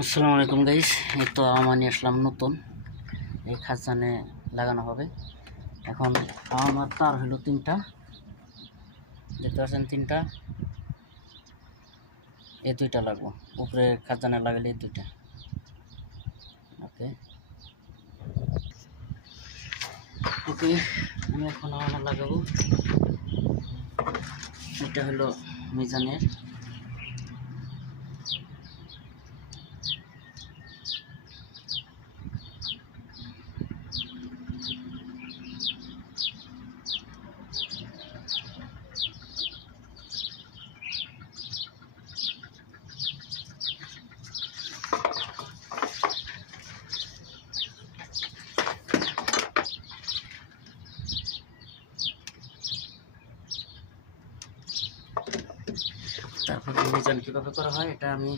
আসসালামু আলাইকুম গাইস। এই তো নিয়ে আসলাম নতুন এই খাজানে লাগানো হবে। এখন আমার তার হলো তিনটা, দেখতে পাচ্ছেন তিনটা, এই দুইটা লাগবো উপরে খাজানে লাগালে এই দুইটা। ওকে ওকে আমি এখন আমার লাগাবো। এটা হলো মিজানের, তারপর মিজান কীভাবে করা হয় এটা আমি